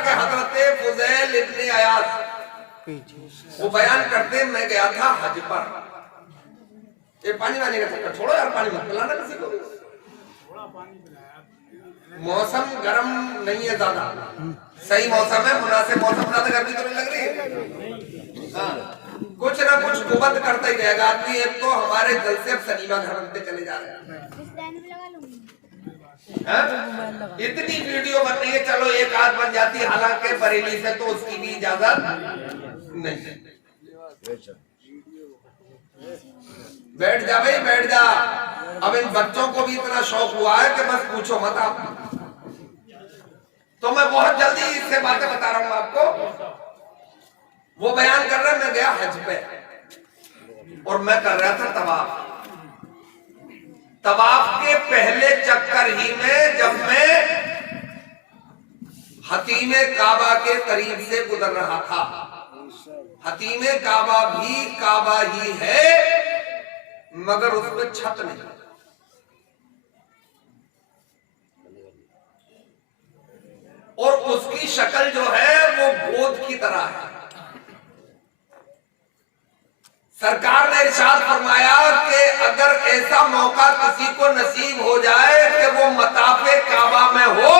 कि हजरत फुज़ैल इब्ने अयाज वो बयान करते, मैं गया था हज पर। ये पानी वाने का चक्कर छोड़ो यार, पानी मत पिलाना किसी को भी। मौसम गर्म नहीं है ज्यादा, सही मौसम है, मुनासिब मौसम, ज्यादा गर्मी तो नहीं लग रही है। हाँ, कुछ ना कुछ कुबत करता ही रहेगा आदमी। एक तो हमारे जलसे अब सनीमा घर बनते चले जा रहे हैं। इतनी वीडियो बन रही है, चलो एक आध बन जाती है, हालांकि बरेली से तो उसकी भी इजाजत नहीं। बैठ जा भाई, बैठ जा। अब इन बच्चों को भी इतना शौक हुआ है कि बस पूछो मत आप। तो मैं बहुत जल्दी इससे बातें बता रहा हूं आपको। वो बयान कर रहा है, मैं गया हज पे और मैं कर रहा था तवाफ। तवाफ के पहले चक्कर ही में जब मैं हतीमे काबा के करीब से गुजर रहा था, हतीमे काबा भी काबा ही है मगर उसमें छत नहीं, और उसकी शक्ल जो है वो गोद की तरह है। सरकार ने इरशाद फरमाया कि अगर ऐसा मौका किसी को नसीब हो जाए कि वो मताफे काबा में हो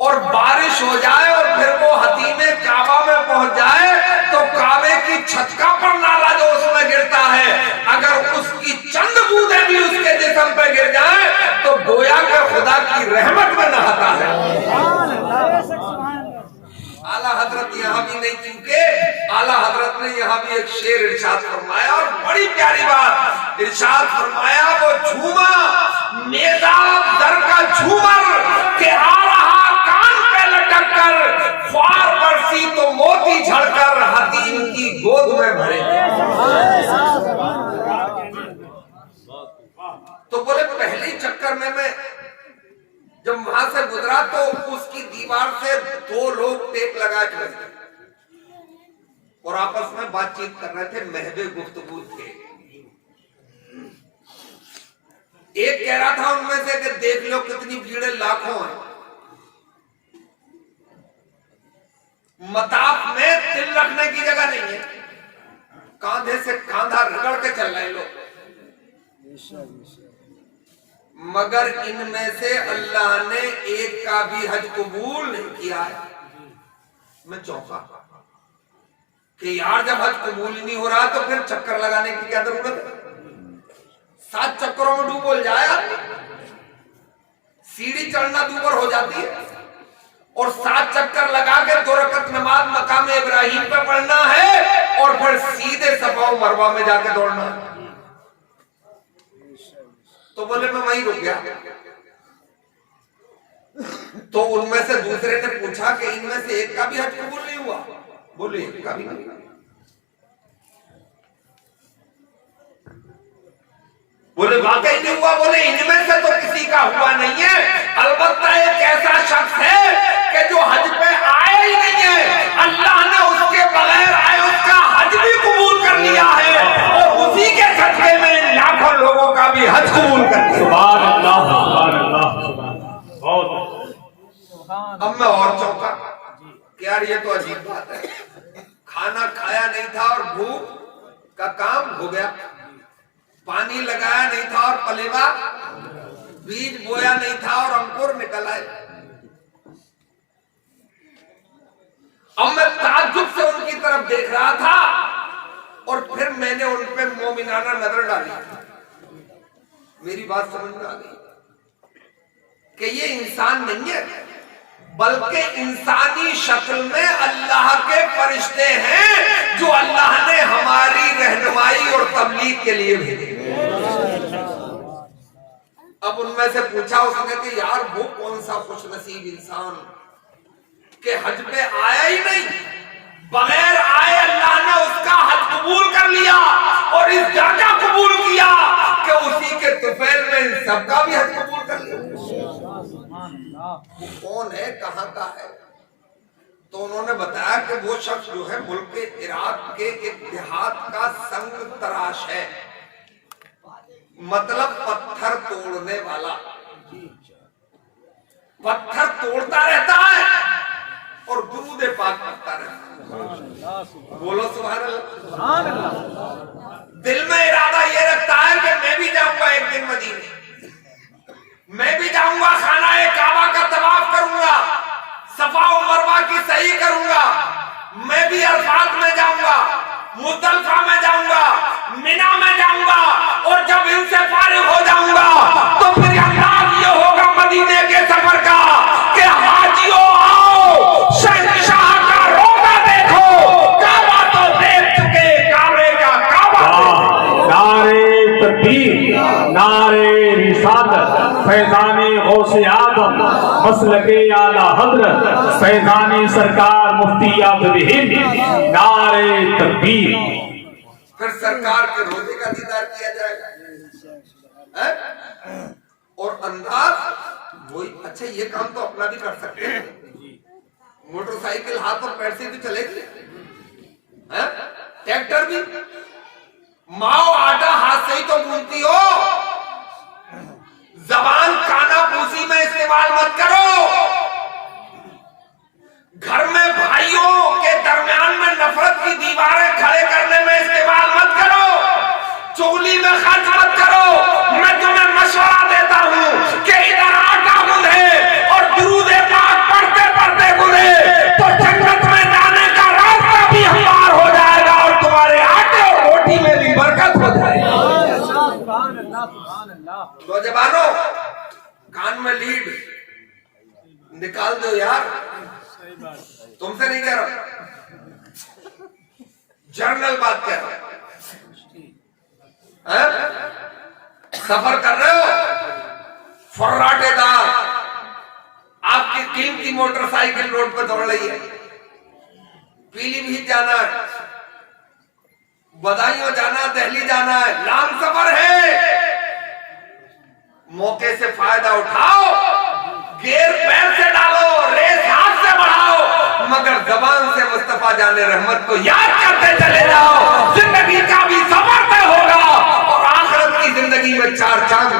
और बारिश हो जाए और फिर वो हतीमे काबा में पहुंच जाए, तो काबे की छत का पर नाला जो उसमें गिरता है, अगर उसकी चंद बूंदें भी उसके जिस्म पे गिर जाए तो गोया के खुदा की रहमत में नहाता है। आला हजरत यहाँ भी नहीं चूके, आला हजरत ने यहाँ भी एक शेर इरशाद फरमाया और बड़ी प्यारी बात इरशाद फरमाया। वो झूमा मेदाब दर का झूमर के आ रहा कान पे लटक कर, ख्वार बरसी तो मोती झड़कर हतीम की गोद में भरे। तो बोले पहले चक्कर में मैं जब वहां से गुजरा तो उसकी दीवार से दो लोग टेप लगा के और आपस में बातचीत कर रहे थे, महबे गुफ्तगू थे। एक कह रहा था उनमें से कि देख लो कितनी भीड़, लाखों है, मताफ में तिल रखने की जगह नहीं है, कांधे से कांधा रगड़ के चल रहे लोग। मगर इनमें से अल्लाह ने एक का भी हज कबूल नहीं किया है। मैं चौंका कि यार जब हज कबूल नहीं हो रहा तो फिर चक्कर लगाने की क्या जरूरत है। 7 चक्करों में डूबोल जाए, सीढ़ी चढ़ना दूबर हो जाती है और 7 चक्कर लगा के 2 रकत नमाज मकाम इब्राहिम पे पढ़ना है और फिर सीधे सफा मरवा में जाके दौड़ना है। तो बोले मैं वहीं रुक गया। तो उनमें से दूसरे ने पूछा कि इनमें से एक का भी हज कबूल नहीं हुआ? बोले एक का भी नहीं। बोले वाकई नहीं हुआ? बोले इनमें से तो किसी का हुआ नहीं है, अलबत्ता एक ऐसा शख्स है कि जो हज पे आया ही नहीं है, अल्लाह ने उसके बगैर आए उसका हज भी कबूल कर लिया है और उसी के सदके में लाखों लोगों का भी हज कबूल कर लिया। सुभान अल्लाह, सुभान अल्लाह, बहुत। अब मैं और चौंका कि यार ये तो अजीब बात है, खाना खाया नहीं था और भूख का काम हो गया, पानी लगाया नहीं था और पलेवा, बीज बोया नहीं था और अंकुर निकल आए। अब मैं ताज्जुब से उनकी तरफ देख रहा था और फिर मैंने उन पे मोमिनाना नजर डाली। मेरी बात समझ में आ गई कि ये इंसान नहीं है बल्कि इंसानी शक्ल में अल्लाह के फरिश्ते हैं जो अल्लाह ने हमारी रहनुमाई और तबलीग के लिए भेजे। अब उनमें से पूछा उसने कि यार वो कौन सा खुशनसीब इंसान के हज पे आया ही नहीं, बगैर आए अल्लाह ने उसका हज कबूल कर लिया और इस जगह कबूल किया कि उसी के तुफैल में सबका भी हज कबूल कर लिया। वो कौन है, कहां का है? तो उन्होंने बताया कि वो शख्स जो है मुल्क इराक के एक देहात का संग तराश है, मतलब पत्थर तोड़ने वाला। पत्थर तोड़ता रहता है और पाक पढ़ता रहता। बोलो सुभान अल्लाह। दिल में इरादा ये रखता है कि मैं भी जाऊंगा एक दिन मदीने, मैं भी जाऊंगा खाना-ए काबा का तवाफ करूंगा, सफा और मरवा की सही करूंगा, मैं भी अरफात में जाऊंगा, मुज़दलिफा में जाऊंगा, मिना में जाऊंगा, और जब इनसे फारिग हो जाऊंगा तो फिर अंदाज ये होगा मदीने के सफर का कि हाजियों आओ, शहंशाह का रोजा देखो, काबा तो देख चुके, काबे का काबा। नारे तकबीर, नारे रिसालत, फैज़ाने गौसे आदम, मसलके आला हज़रत, फैज़ाने सरकार मुफ्ती आज़म हिंद, नारे तकबीर। फिर सरकार के रोजे का दीदार किया जाएगा, है? और अंदाज वही। अच्छा, ये काम तो अपना भी कर सकते हैं, मोटरसाइकिल हाथ और पैर से भी चलेगी, है? ट्रैक्टर भी, माओ आटा हाथ से ही तो गूंथती हो, जबान कानाफूसी में इस्तेमाल मत करो, घर में भाइयों के दरमियान में नफरत की दीवारें खड़े करने में इस्तेमाल मत करो, चुगली में खर्च मत करो। मैं तुम्हें मशवरा देता हूं कि इधर आटा गूंधे और दुरूद-ए पाक पढ़ते पढ़ते गूंधे तो जन्नत में जाने का रास्ता भी हमवार हो जाएगा और तुम्हारे आटे और रोटी में भी बरकत हो जाएगी। नौजवानों, कान में लीड निकाल दो यार, तुमसे नहीं कह रहा, जर्नल बात कह रहा। सफर कर रहे हो, फर्राटेदार आपकी कीमती मोटरसाइकिल रोड पर दौड़ रही है, पीलीभीत जाना है, बदायूं जाना है, दिल्ली जाना है, लंबा सफर है, मौके से फायदा उठाओ, गियर पैर से डालो, रेस हाथ से बढ़ाओ, मगर जबान से मुस्तफा जाने रहमत को याद करते चले जाओ। जिंदगी का भी सफर तय होगा और आखिरत की जिंदगी में चार चांद।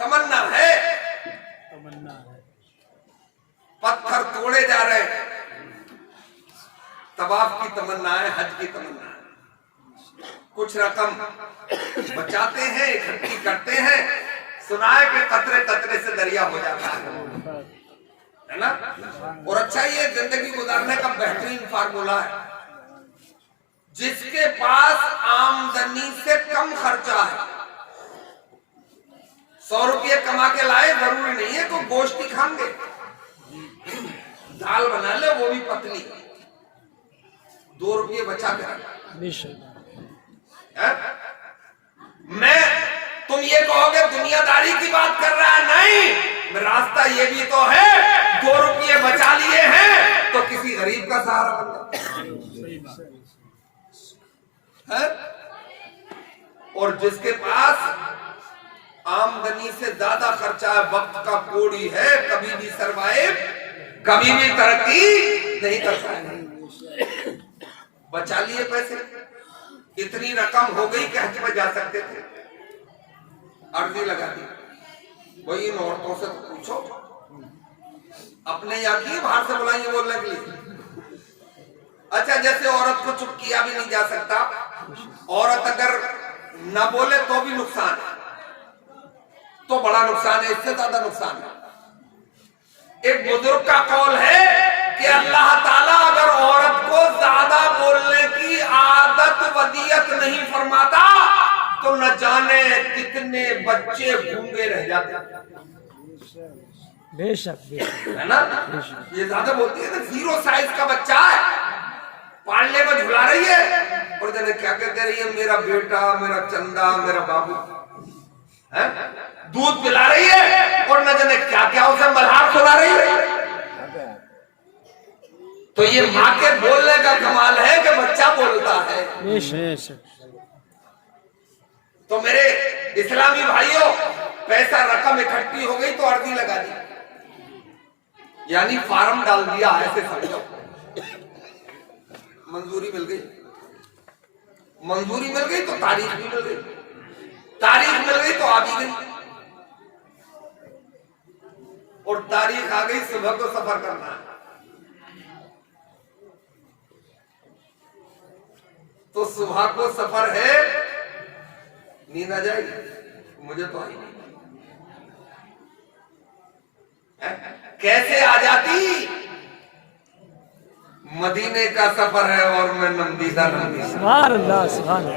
तमन्ना है, पत्थर तोड़े जा रहे हैं, तवाफ की तमन्ना है, हज की तमन्ना है, कुछ रकम बचाते हैं, इकट्ठी करते हैं, सुनाए कि कतरे कतरे से दरिया हो जाता है ना। और अच्छा, ये जिंदगी गुजारने का बेहतरीन फार्मूला है। जिसके पास आमदनी से कम खर्चा है, 100 रुपये कमा के लाए, जरूरी नहीं है तो गोश्त ही खाएंगे, दाल बना ले वो भी पतली, 2 रुपये बचा के रखा। मैं, तुम ये कहोगे दुनियादारी की बात कर रहा है, नहीं, रास्ता ये भी तो है, 2 रुपये बचा लिए हैं तो किसी गरीब का सहारा बन जाए। और जिसके पास आमदनी से ज्यादा खर्चा है, वक्त का कोड़ी है, कभी भी सरवाइव, कभी भी तरक्की नहीं कर पाएगा। बचा लिए पैसे, इतनी रकम हो गई कि हज में जा सकते थे, अर्जी लगा दी। वही इन औरतों से तो पूछो, अपने यहाँ की बाहर से बुलाएंगे बोलने के लिए। अच्छा, जैसे औरत को चुप किया भी नहीं जा सकता, औरत अगर न बोले तो भी नुकसान है, तो बड़ा नुकसान है, इससे ज्यादा नुकसान है। एक बुजुर्ग का कौल है कि अल्लाह ताला अगर औरत को ज्यादा बोलने की आदत वदियत नहीं फरमाता तो न जाने कितने बच्चे गूंगे रह जाते। बेशक है ना, ये ज्यादा बोलती है ना, 0 साइज का बच्चा है, पालने में झुला रही है और जाने क्या क्या कह रही है, मेरा बेटा, मेरा चंदा, मेरा बाबू, है? दूध पिला रही है और न जाने क्या क्या उसे मल्हार सुना रही है। तो ये माँ के बोलने का कमाल है कि बच्चा बोलता है। तो मेरे इस्लामी भाइयों, पैसा रकम इकट्ठी हो गई तो अर्जी लगा दी, यानी फार्म डाल दिया, ऐसे समझो। मंजूरी मिल गई, मंजूरी मिल गई तो तारीख भी मिल गई, तारीख मिल गई तो आ भी गई, और तारीख आ गई, सुबह को सफर करना है, तो सुबह को सफर है, नींद आ जाएगी? मुझे तो आई नहीं। कैसे आ जाती? मदीने का सफर है और मैं नमदीदा नमदीदा।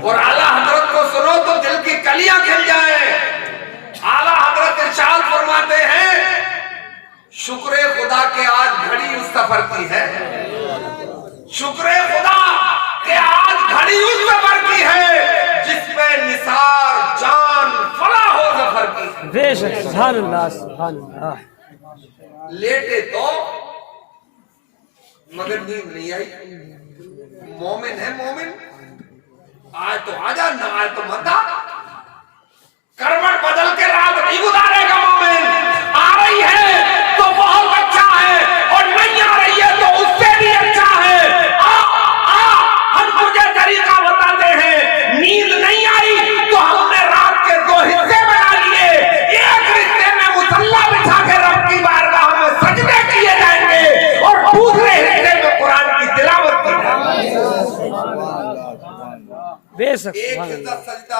और आला हजरत को सुनो तो दिल की कलियां खिल जाए। आला हजरत इरशाद फरमाते हैं, शुक्र खुदा के आज घड़ी उस सफर की है, शुक्र खुदा के आज घड़ी उस सफर की है जिसमें निसार जान फला हो सफर की। बेशक सुभान अल्लाह सुभान अल्लाह। लेटे तो मगर नींद नहीं आई। मोमिन है मोमिन, आए तो आजा, ना आए तो मत आ। करवट बदल के रात नहीं गुजारेगा मोमिन। आ रही है तो बहुत अच्छा है, और नहीं आ रही है तो उससे भी अच्छा है। हम तुझे तरीका बताते हैं। नींद नहीं आई तो हमने रात के 2 हिस्से बना लिए। एक हिस्से में मुसल्ला बिछा के रब की बारगाह में सजदे किए जाएंगे, और दूसरे हिस्से में कुरान की तिलावत की जाएगी। बेशक एक हिस्सा सजदा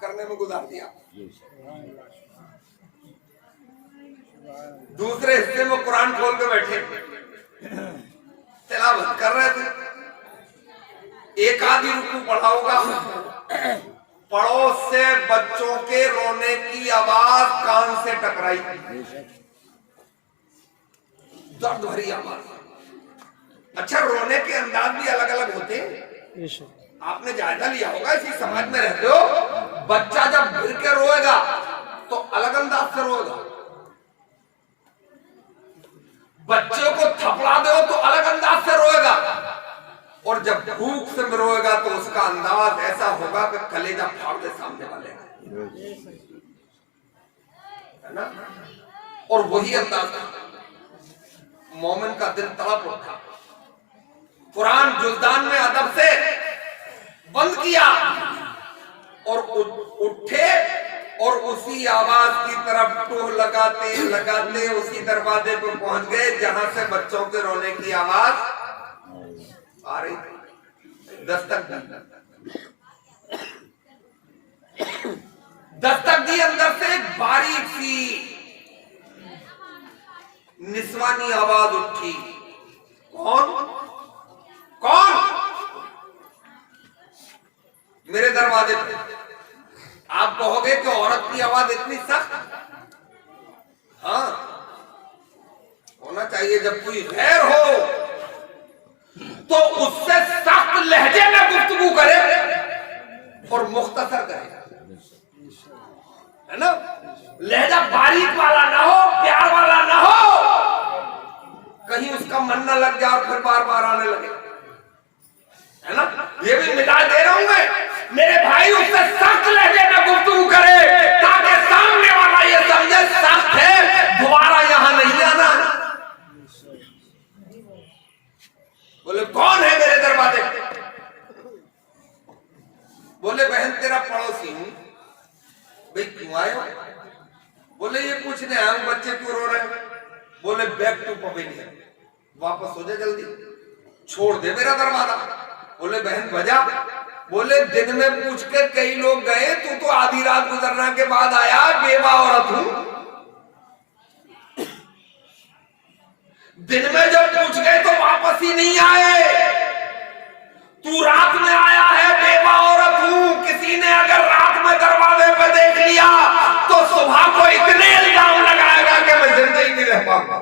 करने में गुजार दिया, दूसरे हिस्से में कुरान खोल के बैठे तिलावत कर रहे थे। एक आधी रुकू पढ़ा होगा, पड़ोस से बच्चों के रोने की आवाज कान से टकराई, दर्द भरी आवाज। अच्छा, रोने के अंदाज भी अलग अलग होते हैं, आपने जायजा लिया होगा, इसी समाज में रहते हो। बच्चा जब गिर के रोएगा तो अलग अंदाज से रोएगा, बच्चे को थपड़ा दो तो अलग अंदाज से रोएगा, और जब भूख से रोएगा तो उसका अंदाज ऐसा होगा कि कलेजा फाड़ दे सामने वाले का, है ना। और वही अंदाज मोमिन का दिल तड़प उठा। कुरान जुल्दान में अदब से बंद किया और उठे, और उसी आवाज की तरफ टोह लगाते लगाते उसी दरवाजे पे पहुंच गए जहां से बच्चों के रोने की आवाज आ रही थी। दस्तक दी अंदर से एक बारीक सी निस्वानी आवाज उठी। कौन कौन? मेरे दरवाजे पे। आप कहोगे कि औरत की आवाज इतनी सख्त? हाँ, होना चाहिए। जब कोई गैर हो तो उससे सख्त लहजे में गुफ्तगू करे और मुख्तसर करे, है ना। लहजा बारीक वाला ना हो, प्यार वाला ना हो, कहीं उसका मन ना लग जाए और फिर बार बार आने लगे, है ना। ये भी मिला दे रहा हूं मैं, मेरे भाई उससे सख्त लहजे में गुफ्तगू करे ताकि सामने वाला ये समझे सख्त है, दोबारा यहां नहीं आना। बोले कौन है मेरे दरवाजे? बोले बहन तेरा पड़ोसी हूं। भाई क्यों आए हो? बोले ये पूछने आए हूं बच्चे क्यों रो रहे हैं। बोले बैक टू पवेलियन, वापस हो जा जल्दी, छोड़ दे मेरा दरवाजा। बोले बहन वजह? बोले दिन में पूछ के कई लोग गए, तू तो आधी रात गुजरना के बाद आया, बेवा औरत हूं। दिन में जब पूछ गए तो वापस ही नहीं आए। तू रात में आया है, बेवा औरत हूं। किसी ने अगर रात में दरवाजे पे देख लिया तो सुबह को इतने इल्जाम लगाएगा कि मैं जिंदगी नहीं रह पाऊंगा।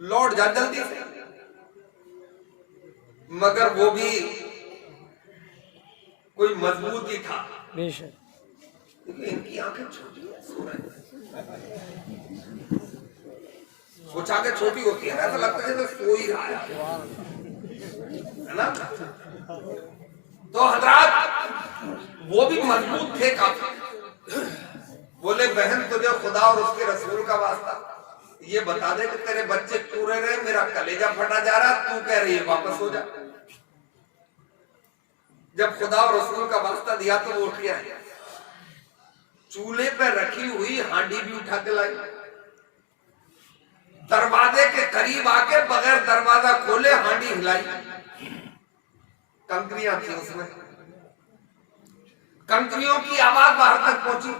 लौट जा जल्दी से। मगर वो भी कोई मजबूत ही था, क्योंकि इनकी आंखें छोटी है, सो रहे हैं। कुछ आंखें छोटी होती है ना, ऐसा लगता है जैसे सो ही रहा है ना। तो हजरात वो भी मजबूत थे काफी। बोले बहन तुझे खुदा और उसके रसूल का वास्ता ये बता दे कि तेरे बच्चे क्यों रह रहे, मेरा कलेजा फटा जा रहा, तू कह रही है वापस हो जा। जब खुदा और रसूल का वास्ता दिया तो वो उठ गया। चूल्हे पे रखी हुई हांडी भी उठा के लाई, दरवाजे के करीब आके बगैर दरवाजा खोले हांडी हिलाई, कंकरियां थी उसमें, कंकरियों की आवाज बाहर तक पहुंची।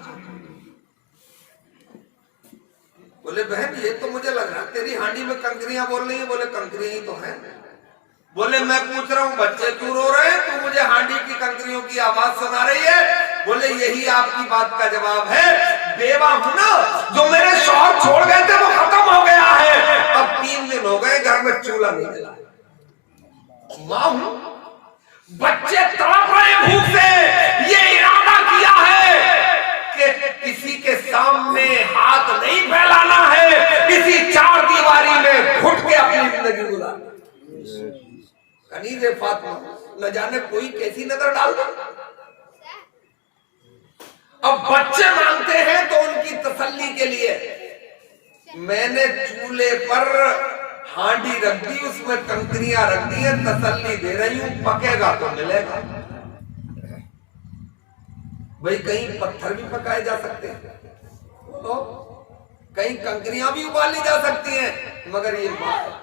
बोले बहन ये तो मुझे लग रहा तेरी हांडी में कंकरियां बोल रही है। बोले कंकरियां ही तो है। बोले मैं पूछ रहा हूँ बच्चे क्यों रो रहे हैं, तू मुझे हांडी की कंकरियों की आवाज सुना रही है। बोले यही आपकी बात का जवाब है, बेवा हूं ना, जो मेरे शौहर छोड़ गए थे वो खत्म हो गया है। अब 3 दिन हो गए घर में चूल्हा नहीं जला। मां हूं, बच्चे तड़प रहे हैं भूख से, ये इरादा किया है कि किसी के सामने हाथ नहीं फैलाना है, किसी 4 दीवारी में घुट के अपनी जिंदगी गुजारना। कनीज़े फातिमा न जाने कोई कैसी नजर डाल दे। अब बच्चे मांगते हैं तो उनकी तसल्ली के लिए मैंने चूल्हे पर हांडी रख दी, उसमें कंकरियां रख दी है, तसल्ली दे रही हूं पकेगा तो मिलेगा। भाई कहीं पत्थर भी पकाए जा सकते हैं, तो कहीं कंकरियां भी उबाली जा सकती हैं, मगर ये बात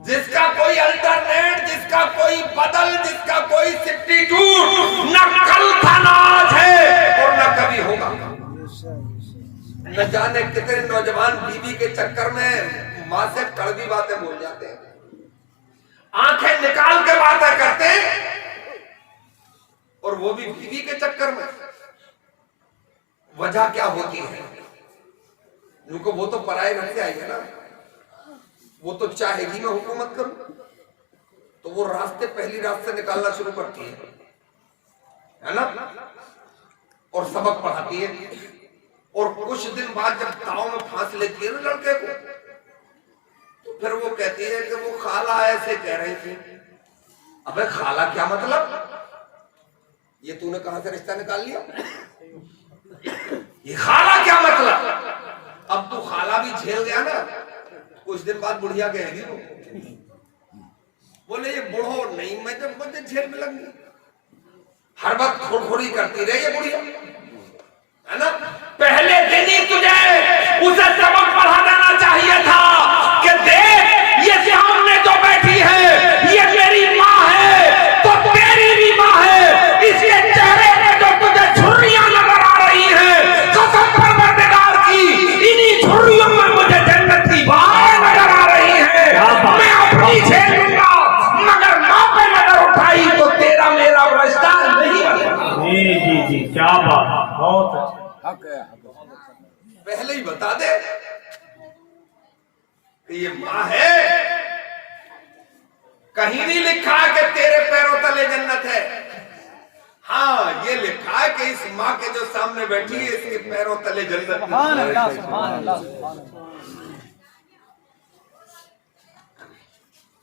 जिसका कोई अल्टरनेट, जिसका कोई बदल, जिसका कोई सब्स्टिट्यूट न कल था न आज है और न कभी होगा। न जाने कितने नौजवान बीवी के चक्कर में मां से कड़वी बातें बोल जाते हैं, आंखें निकाल के बातें करते हैं, और वो भी बीवी के चक्कर में। वजह क्या होती है? उनको वो तो पराये घर से आई है ना, वो तो चाहेगी मैं हुकूमत करूं, तो वो रास्ते पहली रात से निकालना शुरू करती है ना, और सबक पढ़ाती है। और कुछ दिन बाद जब ताव में फांस लेती है ना लड़के को, तो फिर वो कहती है कि वो खाला ऐसे कह रही थी। अबे खाला क्या मतलब? ये तूने कहां से रिश्ता निकाल लिया? ये खाला क्या मतलब? अब तू खाला भी झेल गया ना, कुछ दिन बाद बुढ़िया कहेगी वो, बोले ये बुढ़ो नहीं, मैं जब मुझे झेल में लगी हर वक्त खुरखुरी करती रही ये बुढ़िया, है ना। पहले दिन ही तुझे उसे सबक पढ़ा देना चाहिए था कि देख ये सामने जो बैठी है ये मेरी माँ है, तो तेरी भी माँ है। इसके चेहरे पे जो तुझे छुर्रियां नजर आ रही हैं, कसम परवरदिगार की, इन्हीं छुर्रियों में मुझे जन्नत की बाहें नजर आ रही हैं। मैं अपनी झेल लूंगा, मगर माँ पे नजर उठाई तो तेरा मेरा रिश्ता नहीं बनेगा। जी क्या बात, बहुत अच्छा। पहले ही बता दे कि ये माँ है। कहीं नहीं लिखा है कि तेरे पैरों तले जन्नत है। हाँ ये लिखा है कि इस माँ के जो सामने बैठी है इसके पैरों तले जन्नत है।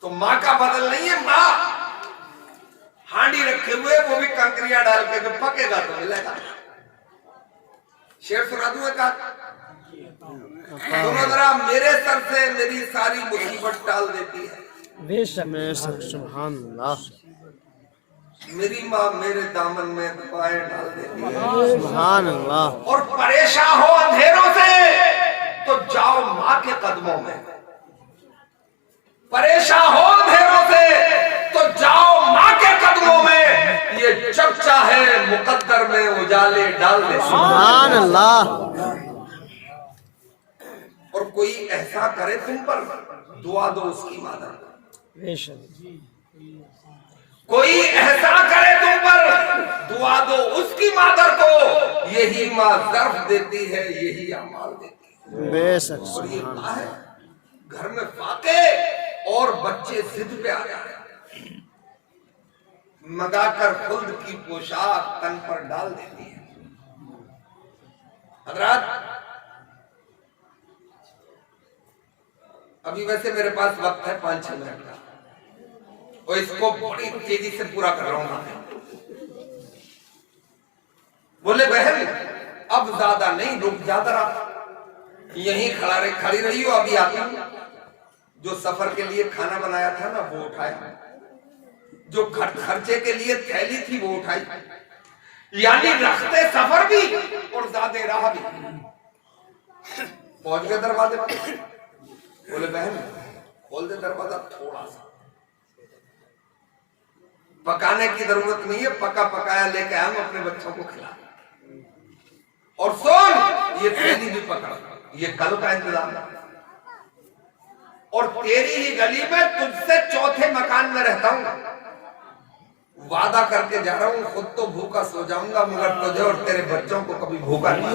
तो माँ का बदल नहीं है। माँ हांडी रखे हुए, वो भी कंकरियां डाल के पकेगा तो मिलेगा। शेर सुना दूं का? सुनो जरा, मेरे सर से मेरी सारी मुसीबत टाल देती है। बेशक सुभान अल्लाह। मेरी माँ मेरे दामन में दुआएं डाल देती है। सुभान अल्लाह। और परेशान हो अंधेरों से तो जाओ माँ के कदमों में। परेशान हो अंधेरों से तो जाओ माँ के कदमों में। ये जब चाहे मुकद्दर में उजाले डाल दे। सुभान अल्लाह। और कोई ऐसा करे तुम पर, दुआ दो उसकी मादर। कोई ऐसा करे तुम पर, दुआ दो उसकी मादर को। यही माँ ज़र्फ देती है, यही अमाल देती है। बेशक। और ये माँ है, घर में फाके और बच्चे जिद पे आ जाए, मंगाकर खुल्द की पोशाक तन पर डाल देती है। हजरात, अभी वैसे मेरे पास वक्त है 5-6 मिनट का, और इसको बड़ी तेजी से पूरा कर रहा हूं। बोले बहन अब ज्यादा नहीं, रुक जा जरा, यहीं खड़ी रही हो, अभी आती हूं। जो सफर के लिए खाना बनाया था ना वो उठाया, जो खर्चे के लिए थैली थी वो उठाई, यानी रखते सफर भी और ज़ादे राह भी। पहुंच गए दरवाजे पर, बोले बहन खोल दे दरवाजा थोड़ा सा, पकाने की जरूरत नहीं है, पका पकाया लेके आया, हम अपने बच्चों को खिला। और सुन, ये थैली भी पकड़, ये कल का इंतजाम है। और तेरी ही गली में तुझसे चौथे मकान में रहता हूं, वादा करके जा रहा हूं, खुद तो भूखा सो जाऊंगा मगर तुझे और तेरे बच्चों को कभी भूखा नहीं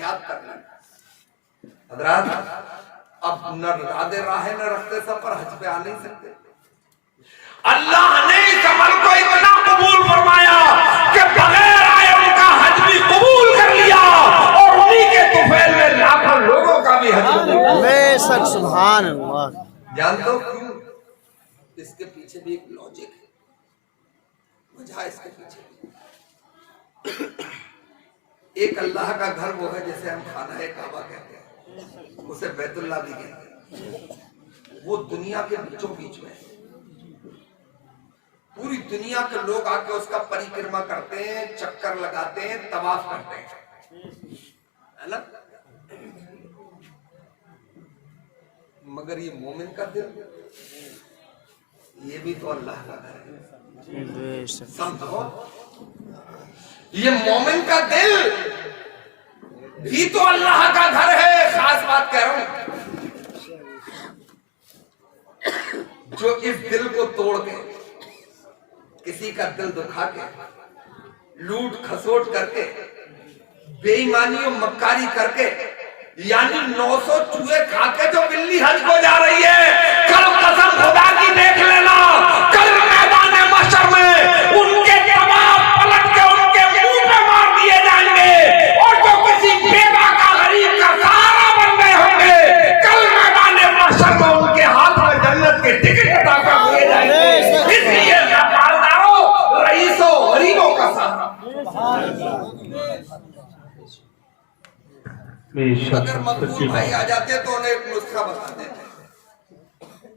याद करना। हजरात, अब न राधे राहे न रखते सफर हज पे आ नहीं सकते। अल्लाह ने इस अमल को इतना कबूल फरमाया कि बगैर आए उनका हज भी कबूल कर लिया और उन्हीं के तुफैल में लाखों लोगों का भी हज कबूल। बेशक सुभान अल्लाह। जानते हो क्यों? इसके पीछे भी एक लॉजिक है, वजह इसके पीछे। एक अल्लाह का घर वो है जैसे हम खाना काबा कहते हैं, उसे बैतुल्लाह भी कहते हैं। वो दुनिया के बीचों बीच में है। पूरी दुनिया के लोग आके उसका परिक्रमा करते हैं, चक्कर लगाते हैं, तवाफ करते हैं, है ना? मगर ये मोमिन का दिल, ये भी तो अल्लाह का घर है। समझो, ये मोमिन का दिल भी तो अल्लाह का घर है। खास बात कह रहा हूं, जो इस दिल को तोड़ के, किसी का दिल दुखा के, लूट खसोट करके, बेईमानी और मक्कारी करके, यानी 900 चूहे खा के जो बिल्ली हज को जा रही है, कल कसम खुदा की देख लेना, कल मैदान महशर में उनके जवाब पलट के उनके मुंह पे मार दिए जाएंगे। और जो किसी बेवा का गरीब का सहारा बन गए होंगे, कल मैदान महशर में उनके हाथ में जन्नत के टिकट अता कर दिए जाएंगे। इसलिए मालदारों, रईसों, गरीबों का सहारा। अगर मकबूल भाई आ जाते तो उन्हें एक नुस्खा बता देते।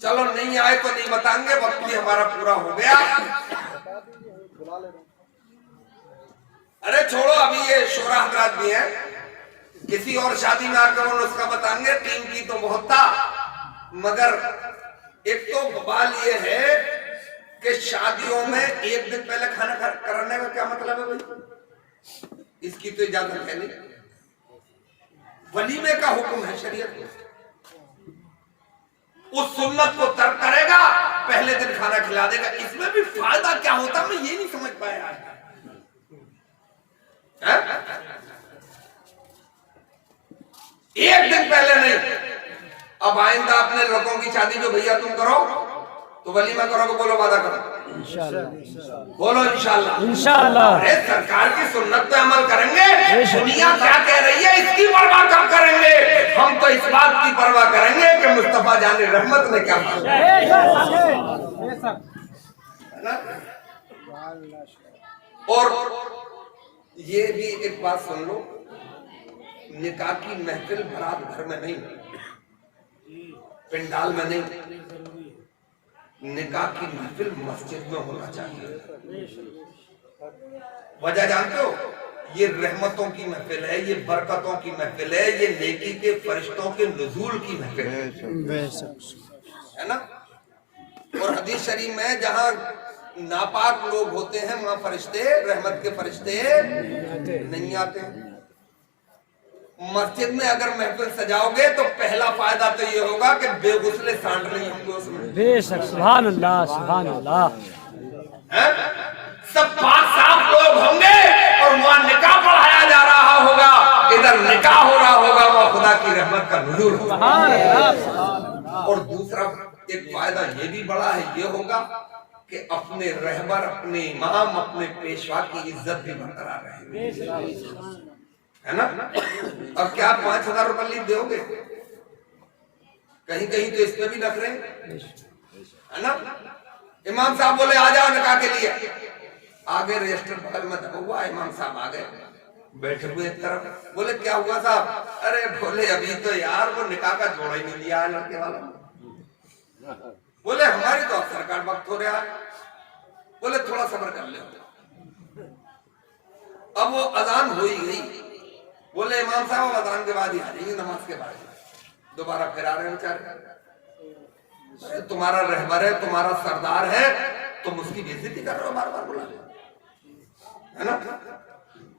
चलो नहीं आए तो नहीं बताएंगे, वक्त भी हमारा पूरा हो गया। अरे छोड़ो, अभी ये शोरा हजरात भी है, किसी और शादी में आकर वो नुस्खा बताएंगे। टीम की तो बहुत था, मगर एक तो बवाल ये है कि शादियों में एक दिन पहले खाना करने का क्या मतलब है भाई? इसकी तो इजाजत है नहीं। वलीमे का हुक्म है शरीयत में, उस सुन्नत को तर्क करेगा, पहले दिन खाना खिला देगा। इसमें भी फायदा क्या होता मैं ये नहीं समझ पाया। एक दिन पहले नहीं। अब आइंदा अपने लोगों की शादी जो भैया तुम करो तो वलीमा करोगे, बोलो वादा करो इंशाअल्लाह, बोलो इंशाअल्लाह। इंशाअल्लाह। अरे सरकार की सुन्नत पे अमल करेंगे, दुनिया क्या कह रही है इसकी परवाह कब करेंगे? हम तो इस बात की परवाह करेंगे कि मुस्तफा जाने रहमत ने क्या कहा। और ये भी एक बात सुन लो, निकाह की महफिल बारात घर में नहीं, पंडाल में नहीं, निकाह की महफिल मस्जिद में होना चाहिए। वजह जानते हो? ये रहमतों की महफिल है, ये बरकतों की महफिल है, ये नेकी के फरिश्तों के नुज़ूल की महफिल है ना? और हदीस शरीफ में जहां नापाक लोग होते हैं वहां फरिश्ते, रहमत के फरिश्ते नहीं आते हैं। मस्जिद में अगर महफिल सजाओगे तो पहला फायदा तो ये होगा कि बेगुसले सांड नहीं होंगे उसमें। बेशक, सुभान अल्लाह, सुभान अल्लाह। सब पाक साफ लोग होंगे और वहां निकाह पढ़ाया जा रहा होगा, इधर निकाह हो रहा होगा, वह खुदा की रहमत का नुज़ूल होगा। और दूसरा एक फायदा ये भी बड़ा है, ये होगा कि अपने रहबर, अपने इमाम, अपने पेशवा की इज्जत भी बरकरार रहेगी, है ना? अब क्या 5,000 रुपए लीव दोगे? कहीं कहीं तो इसमें भी रख रहे हैं, है ना? इमाम साहब बोले आ जाओ निकाह के लिए, आगे रजिस्टर बगल में दबा हुआ, इमाम साहब आ गए, बैठे हुए एक तरफ। बोले क्या हुआ साहब? अरे बोले अभी तो यार वो निकाह का जोड़ा ही नहीं लिया है लड़के वाला। बोले हमारी तो सरकार वक्त हो रहा है। बोले थोड़ा सब्र कर ले। अब वो अजान हो ही गई, बोले इमाम साहब अजान के बाद ही आ जाएंगे, नमाज के बाद। दोबारा फिर आ रहे बेचारे, तुम्हारा रहबर है, तुम्हारा सरदार है, तुम उसकी बेइज्जती कर रहे हो, बार बार बुला है ना।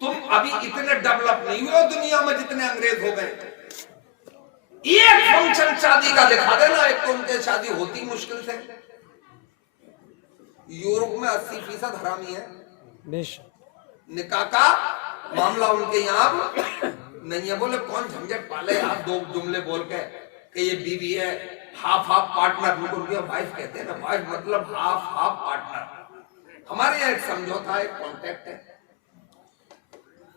तुम अभी इतने डेवलप नहीं हुए दुनिया में जितने अंग्रेज हो गए। एक फंक्शन शादी का दिखा देना, एक तो उनके शादी होती मुश्किल से। यूरोप में 80% हरामी है, निकाह का मामला उनके यहाँ नहीं है। बोले कौन झंझट पाले आप दो जुमले बोल के कि ये बीवी है, हाफ हाफ पार्टनर। उनको वाइफ कहते हैं ना, वाइफ मतलब हाफ हाफ पार्टनर। हमारे यहाँ एक समझौता है, कॉन्टेक्ट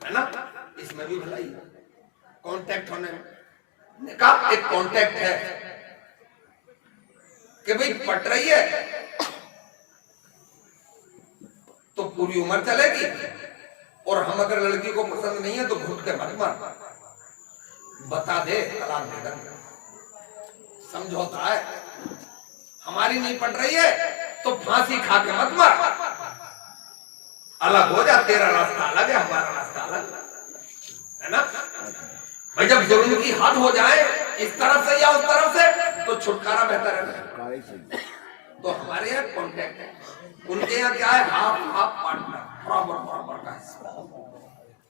है ना, इसमें भी भलाई है कॉन्टेक्ट होने में। निकाह एक कॉन्टेक्ट है कि भाई पट रही है तो पूरी उम्र चलेगी, और हम अगर लड़की को पसंद नहीं है तो घुट के मत मार, बता दे तलाक दे देंगे, समझौता है। हमारी नहीं पट रही है तो फांसी खा के मत मार, अलग हो जा, तेरा रास्ता अलग है, हमारा रास्ता अलग है ना भाई। जब जुल्म की हद हो जाए इस तरफ से या उस तरफ से तो छुटकारा बेहतर है। तो हमारे यहाँ कॉन्टेक्ट है, उनके यहाँ क्या है, हाफ हाफ पार्टनर, बराबर बराबर का हिस्सा।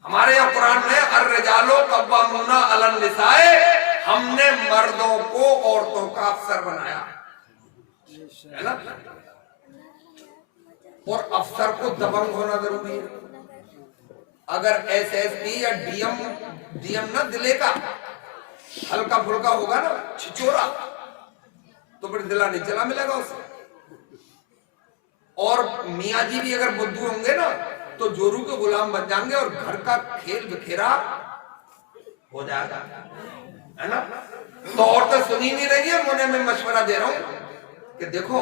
हमारे यहाँ कुरान में अर्रिजालो कव्वामूना अलन निसाए, हमने मर्दों को औरतों का अफसर बनाया है ना। और अफसर को दबंग होना जरूरी है। अगर एसएसपी या डीएम ना दिले का हल्का फुल्का होगा ना, छिचोरा, तो फिर दिला नहीं चला मिलेगा उसे। और मियाँ जी भी अगर बुद्धू होंगे ना तो जोरू के गुलाम बन जाएंगे और घर का खेल बिखेरा हो जाएगा है ना। तो औरतें सुनी नहीं रही है, मुझे मैं मशवरा दे रहा हूं कि देखो,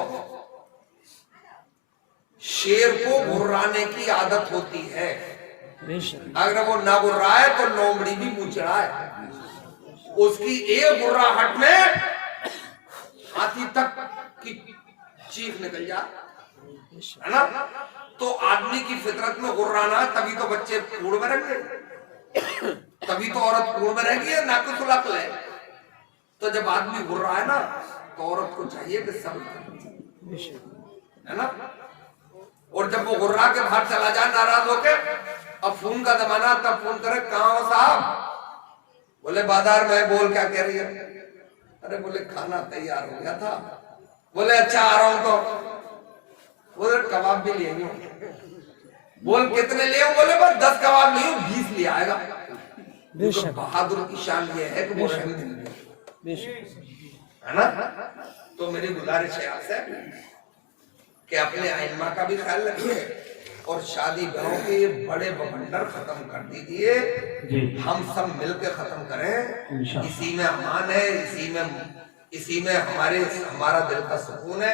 शेर को गुर्राने की आदत होती है, अगर वो ना गुर्रा है तो लोमड़ी भी मुंह चढ़ाए। उसकी एक गुर्राहट में हाथी तक की चीख निकल जाए है ना। तो आदमी की फितरत में गुर्राना, तभी तो बच्चे कूड़ में रहेंगे, तभी तो औरत कूड़ में रहेगी, ना कुछ सुलग ले। तो जब आदमी गुर्रा है ना तो औरत को चाहिए कि सब है ना। और जब वो गुर्रा के बाहर चला जाए नाराज होके, अब फोन का जमाना, तब फोन करे, कहाँ हो साहब? बोले बाजार में। बोल क्या कह रही है? अरे बोले खाना तैयार हो गया था। बोले अच्छा आ रहा हूं तो। बोले कबाब भी ले आऊं। बोल कितने ले आऊं? बोले बस 10 कबाब ले आऊं, 20 ले आएगा। तो बहादुर की शान ये है कि वो है ना। तो मेरी गुजारिश है आपसे कि अपने आइम्मा का भी ख्याल रखिए और शादी ब्याहों के ये बड़े बवंडर खत्म कर दीजिए, हम सब मिलकर खत्म करें। इसी में अमान है, इसी में हमारा दिल का सुकून है।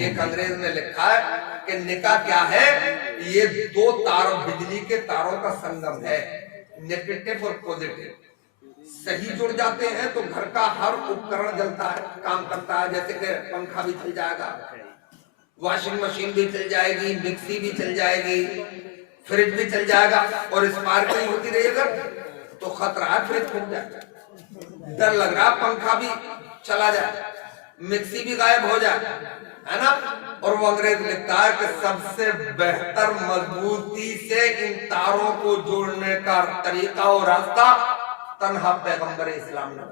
एक अंग्रेज ने लिखा है कि निकाह क्या है, ये 2 तारों, बिजली के तारों का संगम है, नेगेटिव और पॉजिटिव। सही जुड़ जाते हैं तो घर का हर उपकरण जलता है, काम करता है। जैसे कि पंखा भी चल जाएगा, वॉशिंग मशीन भी चल जाएगी, मिक्सी भी चल जाएगी, फ्रिज भी चल जाएगा। और स्पार्किंग होती रही अगर तो खतरा है फ्रिज फूट जाए, डर लग रहा पंखा भी चला जाए, मिक्सी भी गायब हो जाए है ना। और वो अंग्रेज लिखता है कि सबसे बेहतर मजबूती से इन तारों को जोड़ने का तरीका और रास्ता तन्हा पैगंबर इस्लाम ने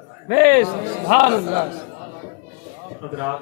बताया।